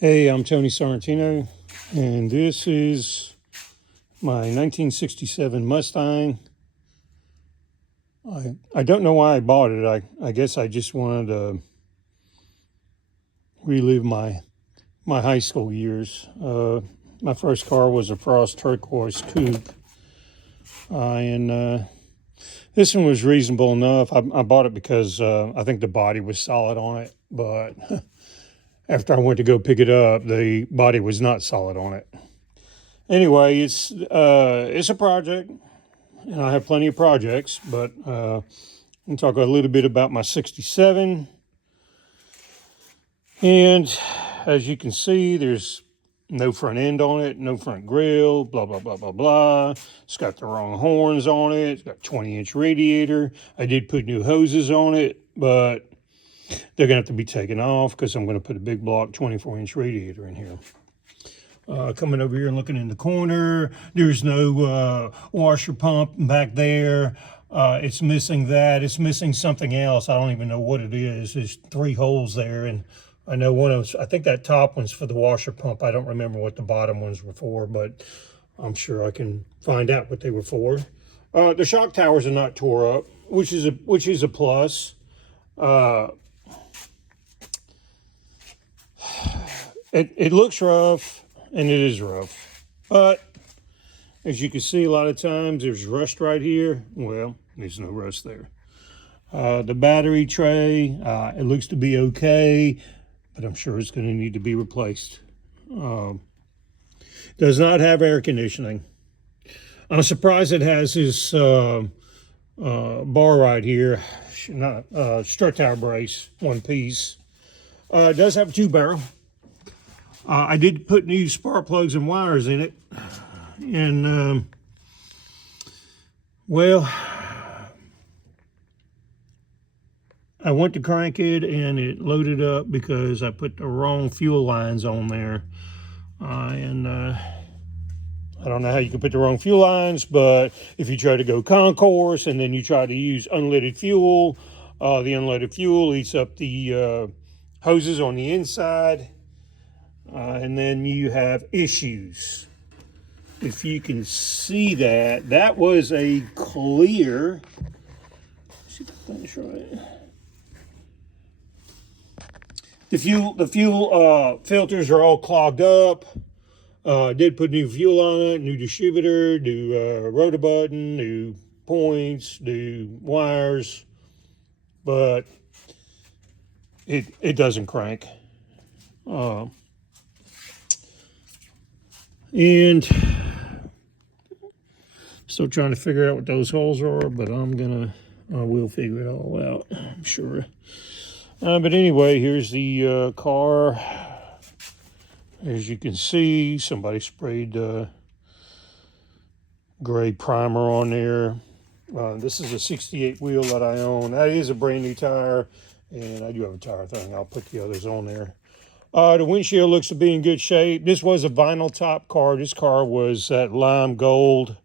Hey, I'm Tony Sorrentino, and this is my 1967 Mustang. I don't know why I bought it. I guess I just wanted to relive my high school years. My first car was a Frost Turquoise Coupe, and this one was reasonable enough. I bought it because I think the body was solid on it, but after I went to go pick it up, the body was not solid on it. Anyway, it's a project, and I have plenty of projects, but I'm talk a little bit about my 67. And as you can see, there's no front end on it, no front grille, blah, blah, blah, blah, blah. It's got the wrong horns on it. It's got 20-inch radiator. I did put new hoses on it, but they're going to have to be taken off because I'm going to put a big block 24-inch radiator in here. Coming over here and looking in the corner, there's no washer pump back there. It's missing that. It's missing something else. I don't even know what it is. There's 3 holes there, and I know one of them, I think that top one's for the washer pump. I don't remember what the bottom ones were for, but I'm sure I can find out what they were for. The shock towers are not tore up, which is a plus. It looks rough, and it is rough, but as you can see, a lot of times there's rust right here. Well, there's no rust there. The battery tray, it looks to be okay, but I'm sure it's going to need to be replaced. Does not have air conditioning. I'm surprised it has this bar right here, not strut tower brace, one piece. It does have a 2-barrel. I did put new spark plugs and wires in it, and well, I went to crank it and it loaded up because I put the wrong fuel lines on there, and I don't know how you can put the wrong fuel lines, but if you try to go concourse and then you try to use unleaded fuel, the unleaded fuel eats up the hoses on the inside. And then you have issues. If you can see that, that was a clear. Let's see if that's right. The fuel filters are all clogged up. Did put new fuel on it, new distributor, new rotor button, new points, new wires, but it doesn't crank. And still trying to figure out what those holes are, but I will figure it all out, I'm sure. But anyway, here's the car. As you can see, somebody sprayed gray primer on there. This is a 68 wheel that I own. That is a brand new tire, and I do have a tire thing. I'll put the others on there. The windshield looks to be in good shape. This was a vinyl top car. This car was that lime gold,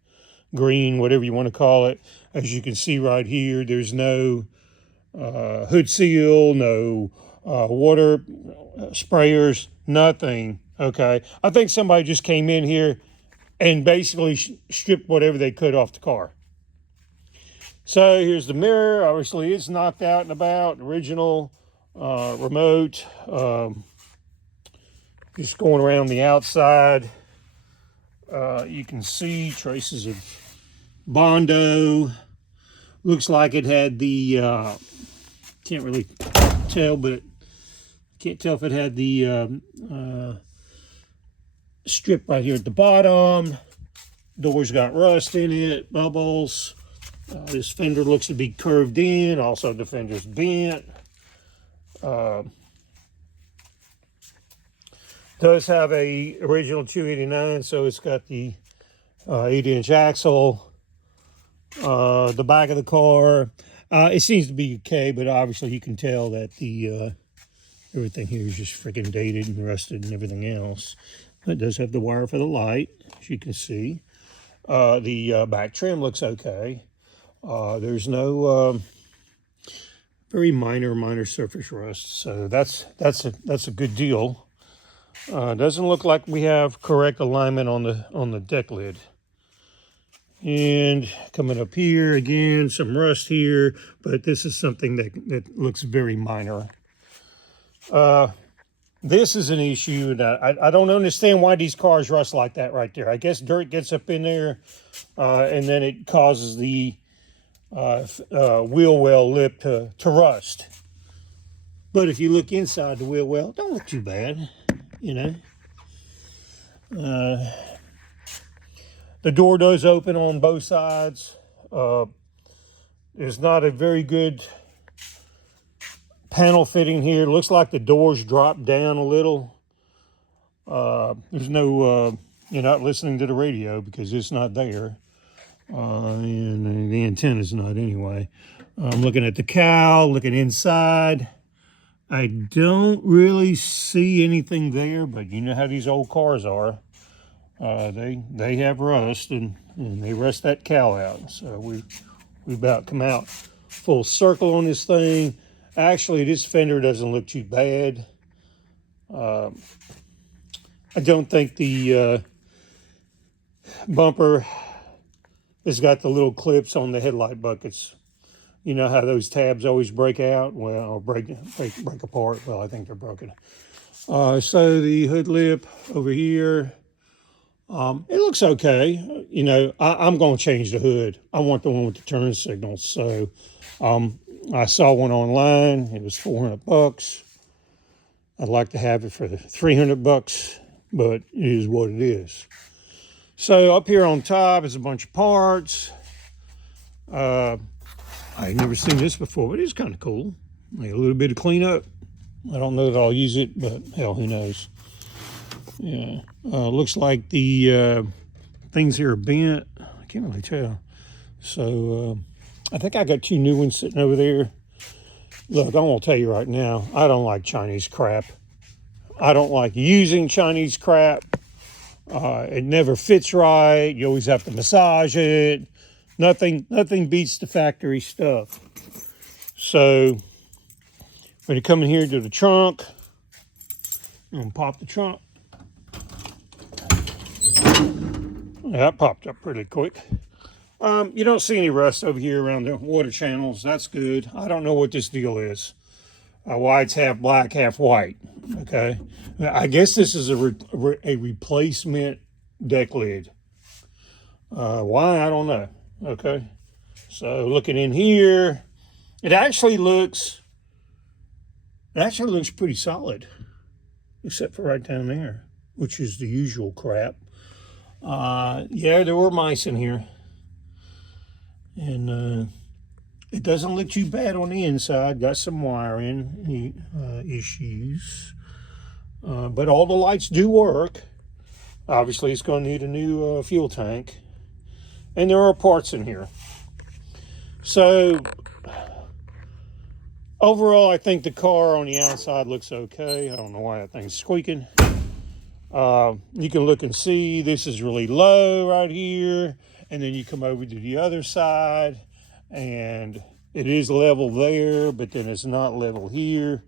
green, whatever you want to call it. As you can see right here, there's no hood seal, no water sprayers, nothing. Okay, I think somebody just came in here and basically stripped whatever they could off the car. So here's the mirror. Obviously, it's knocked out and about. Original remote. Just going around the outside, you can see traces of Bondo. Looks like it had the, can't really tell, but can't tell if it had the strip right here at the bottom. Doors got rust in it, bubbles. This fender looks to be curved in. Also, the fender's bent. Does have a original 289, so it's got the 8-inch axle. The back of the car, it seems to be okay, but obviously you can tell that the everything here is just freaking dated and rusted and everything else. It does have the wire for the light, as you can see. The back trim looks okay. There's no very minor surface rust, so that's a good deal. Doesn't look like we have correct alignment on the deck lid. And coming up here again, some rust here, but this is something that looks very minor. This is an issue that I don't understand why these cars rust like that right there. I guess dirt gets up in there, and then it causes the wheel well lip to rust. But if you look inside the wheel well, don't look too bad, you know. The door does open on both sides. There's not a very good panel fitting here. It looks like the doors drop down a little. There's no, you're not listening to the radio because it's not there. And the antenna's not anyway. I'm looking at the cowl, looking inside. I don't really see anything there, but you know how these old cars are. They have rust, and they rust that cowl out. So we about come out full circle on this thing. Actually, this fender doesn't look too bad. I don't think the bumper has got the little clips on the headlight buckets. You know how those tabs always break out? Well, or break apart. Well, I think they're broken. So the hood lip over here, it looks okay. You know, I'm going to change the hood. I want the one with the turn signals. So I saw one online. It was $400. I'd like to have it for the $300, but it is what it is. So up here on top is a bunch of parts. I've never seen this before, but it's kind of cool. Like a little bit of cleanup. I don't know that I'll use it, but hell, who knows? Yeah, looks like the things here are bent. I can't really tell. So I think I got 2 new ones sitting over there. Look, I'm gonna tell you right now, I don't like Chinese crap. I don't like using Chinese crap. It never fits right. You always have to massage it. Nothing beats the factory stuff. So when you come in here to the trunk, I'm gonna pop the trunk. That popped up pretty quick. You don't see any rust over here around the water channels. That's good. I don't know what this deal is. Why it's half black, half white. Okay. I guess this is a replacement deck lid. Why? I don't know. Okay. So looking in here, it actually looks pretty solid, except for right down there, which is the usual crap. Yeah, there were mice in here. And it doesn't look too bad on the inside. Got some wiring issues. But all the lights do work. Obviously, it's going to need a new fuel tank. And there are parts in here. So, overall, I think the car on the outside looks okay. I don't know why that thing's squeaking. You can look and see this is really low right here. And then you come over to the other side, and it is level there, but then it's not level here.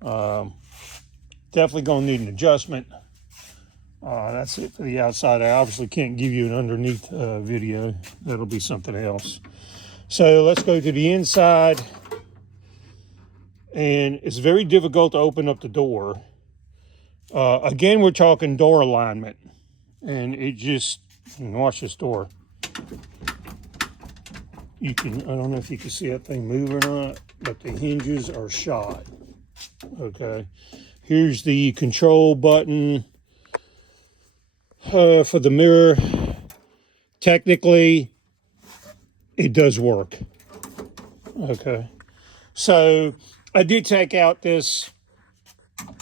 Definitely going to need an adjustment. That's it for the outside. I obviously can't give you an underneath video. That'll be something else. So let's go to the inside. And it's very difficult to open up the door. Again, we're talking door alignment. And it just, watch this door. I don't know if you can see that thing move or not, but the hinges are shot. Okay. Here's the control button for the mirror. Technically, it does work. Okay. So I did take out this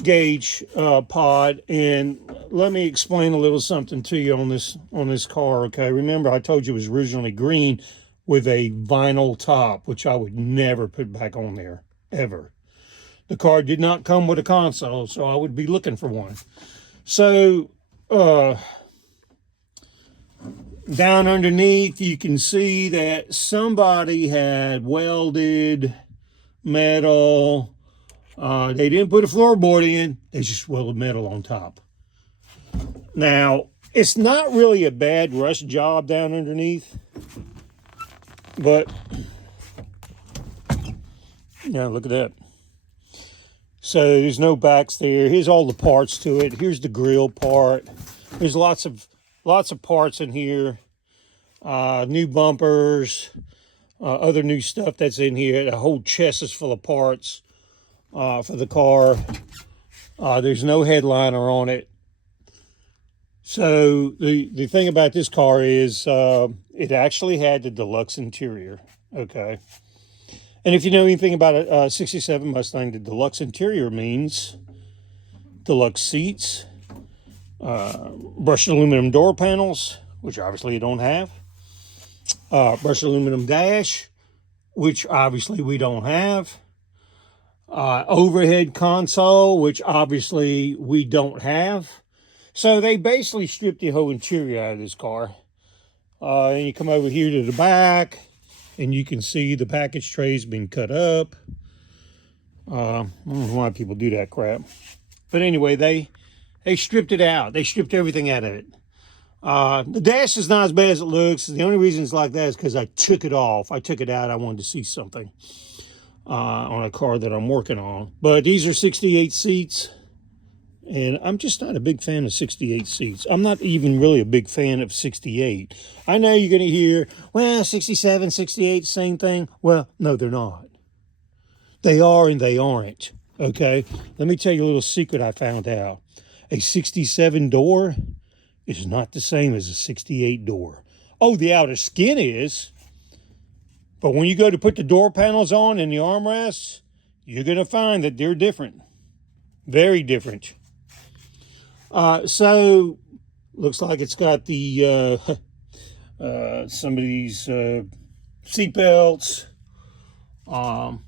gauge pod, and let me explain a little something to you on this car. Okay, remember I told you it was originally green with a vinyl top, which I would never put back on there ever. The car did not come with a console, so I would be looking for one. So down underneath, you can see that somebody had welded metal They didn't put a floorboard in. They just welded metal on top. Now, it's not really a bad rust job down underneath, but yeah, look at that. So there's no backs there. Here's all the parts to it. Here's the grill part. There's lots of parts in here. New bumpers, other new stuff that's in here. The whole chest is full of parts for the car. There's no headliner on it. So the thing about this car is it actually had the deluxe interior, okay? And if you know anything about a 67 Mustang, the deluxe interior means deluxe seats, brushed aluminum door panels, which obviously you don't have, brushed aluminum dash, which obviously we don't have, overhead console, which obviously we don't have. So they basically stripped the whole interior out of this car. And you come over here to the back, and you can see the package tray's been cut up. I don't know why people do that crap. But anyway, they stripped it out. They stripped everything out of it. The dash is not as bad as it looks. The only reason it's like that is because I took it off. I took it out. I wanted to see something on a car that I'm working on. But these are 68 seats. And I'm just not a big fan of 68 seats. I'm not even really a big fan of 68. I know you're going to hear, well, 67, 68, same thing. Well, no, they're not. They are and they aren't, okay? Let me tell you a little secret I found out. A 67 door is not the same as a 68 door. Oh, the outer skin is. But when you go to put the door panels on and the armrests, you're going to find that they're different. Very different. So looks like it's got the some of these seat belts. All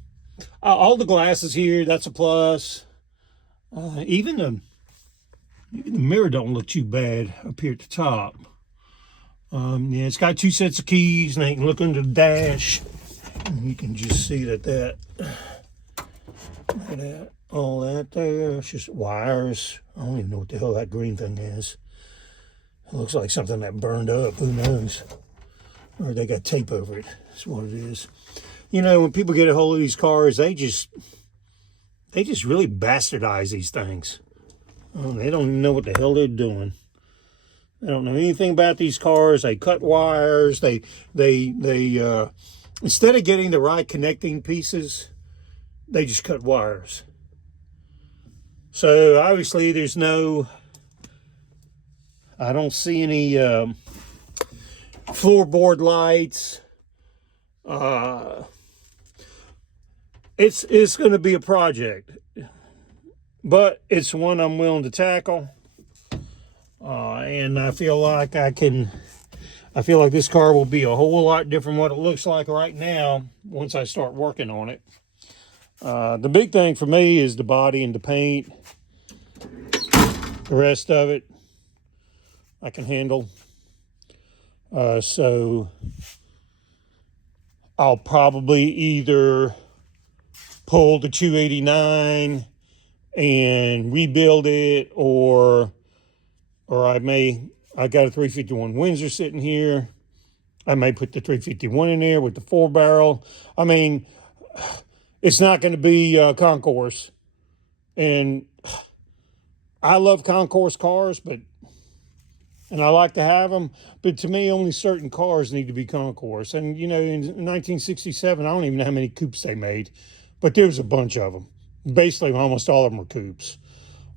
the glasses here, that's a plus. Even the mirror don't look too bad up here at the top. Yeah, it's got 2 sets of keys, and I can look under the dash, and you can just see that look at that. All that there, it's just wires. I don't even know what the hell that green thing is. It looks like something that burned up, who knows? Or they got tape over it, that's what it is. You know, when people get a hold of these cars, they just really bastardize these things. They don't even know what the hell they're doing. They don't know anything about these cars. They cut wires. They instead of getting the right connecting pieces, they just cut wires. So obviously there's no, I don't see any floorboard lights. It's going to be a project, but it's one I'm willing to tackle. And I feel like this car will be a whole lot different what it looks like right now once I start working on it. The big thing for me is the body and the paint. The rest of it, I can handle. So I'll probably either pull the 289 and rebuild it, or I got a 351 Windsor sitting here. I may put the 351 in there with the 4-barrel. I mean, it's not going to be concourse. And I love concourse cars, and I like to have them, but to me, only certain cars need to be concourse. And, you know, in 1967, I don't even know how many coupes they made, but there was a bunch of them. Basically, almost all of them were coupes.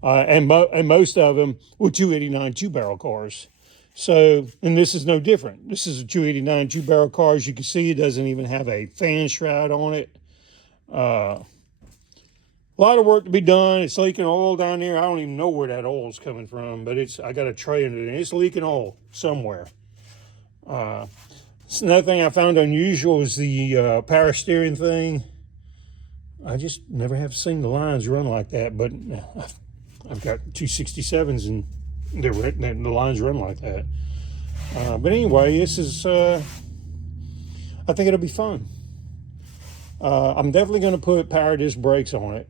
And most of them were 289 2-barrel cars. So, and this is no different. This is a 289 2-barrel car. As you can see, it doesn't even have a fan shroud on it. A lot of work to be done. It's leaking oil down there. I don't even know where that oil is coming from, but I got a tray in it, and it's leaking oil somewhere. Another thing I found unusual is the power steering thing. I just never have seen the lines run like that, but I've got 267s, and the lines run like that. But anyway, this is, I think it'll be fun. I'm definitely going to put power disc brakes on it.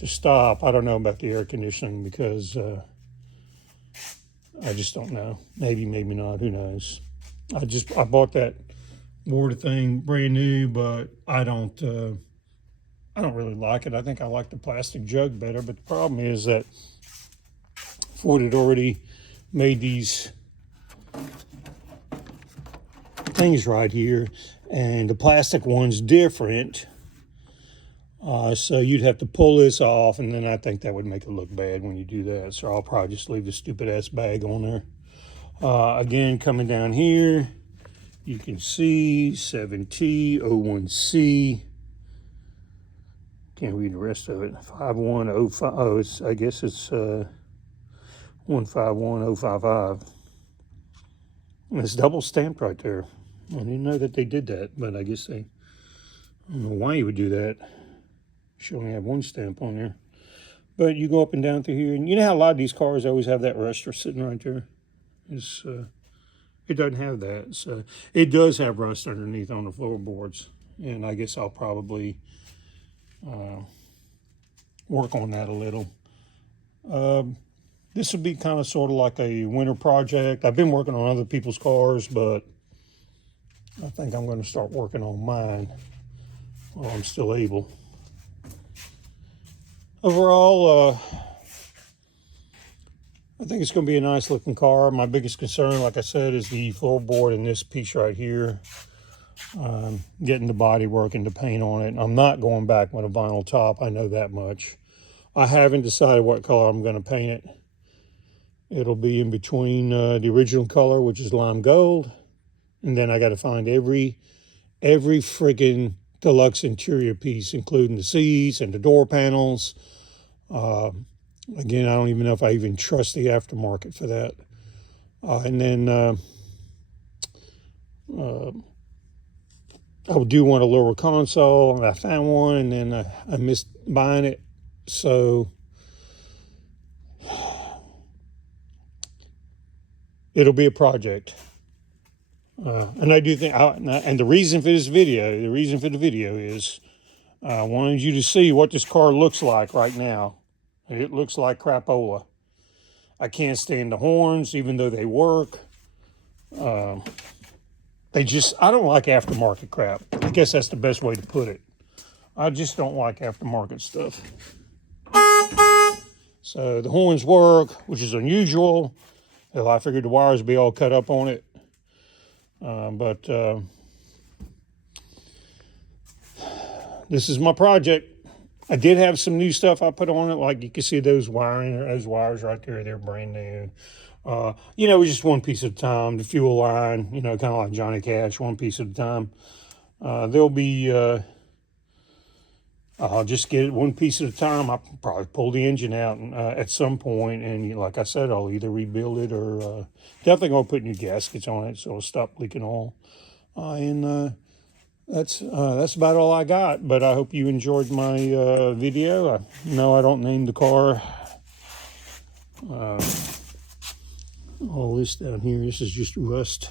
to stop. I don't know about the air conditioning because I just don't know. Maybe, maybe not. Who knows? I bought that water thing brand new, but I don't really like it. I think I like the plastic jug better. But the problem is that Ford had already made these things right here, and the plastic one's different. So you'd have to pull this off, and then I think that would make it look bad when you do that. So I'll probably just leave the stupid ass bag on there. Again, coming down here, you can see 7T01C. Can't read the rest of it. 5105. Oh, I guess it's 151055. And it's double stamped right there. I didn't know that they did that, but I guess I don't know why you would do that. Should only have one stamp on there. But you go up and down through here, and you know how a lot of these cars always have that rust sitting right there? It doesn't have that. So it does have rust underneath on the floorboards, and I guess I'll probably work on that a little. This would be kind of sort of like a winter project. I've been working on other people's cars, but I think I'm going to start working on mine while I'm still able. Overall, I think it's going to be a nice looking car. My biggest concern, like I said, is the floorboard and this piece right here. Getting the body work and the paint on it. I'm not going back with a vinyl top. I know that much. I haven't decided what color I'm going to paint it. It'll be in between the original color, which is lime gold, and then I got to find every friggin' deluxe interior piece, including the seats and the door panels. Again, I don't even know if I even trust the aftermarket for that. And then I do want a lower console, and I found one, and then I missed buying it. So it'll be a project. And I do think, and the reason for the video is I wanted you to see what this car looks like right now. It looks like crapola. I can't stand the horns, even though they work. I don't like aftermarket crap. I guess that's the best way to put it. I just don't like aftermarket stuff. So the horns work, which is unusual. I figured the wires would be all cut up on it. But this is my project. I did have some new stuff I put on it, like you can see those wires right there. They're brand new. Just one piece at a time. The fuel line, kind of like Johnny Cash, one piece at a time. There'll be, I'll just get it one piece at a time. I'll probably pull the engine out at some point, and like I said, I'll either rebuild it or definitely gonna put new gaskets on it so it'll stop leaking oil. That's about all I got. But I hope you enjoyed my video. No, I don't name the car. All this down here, this is just rust.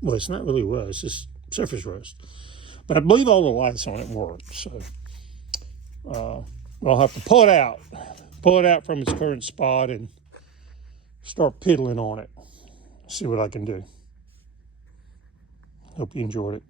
Well, it's not really rust, it's surface rust. But I believe all the lights on it work. So I'll have to pull it out from its current spot and start piddling on it. See what I can do. Hope you enjoyed it.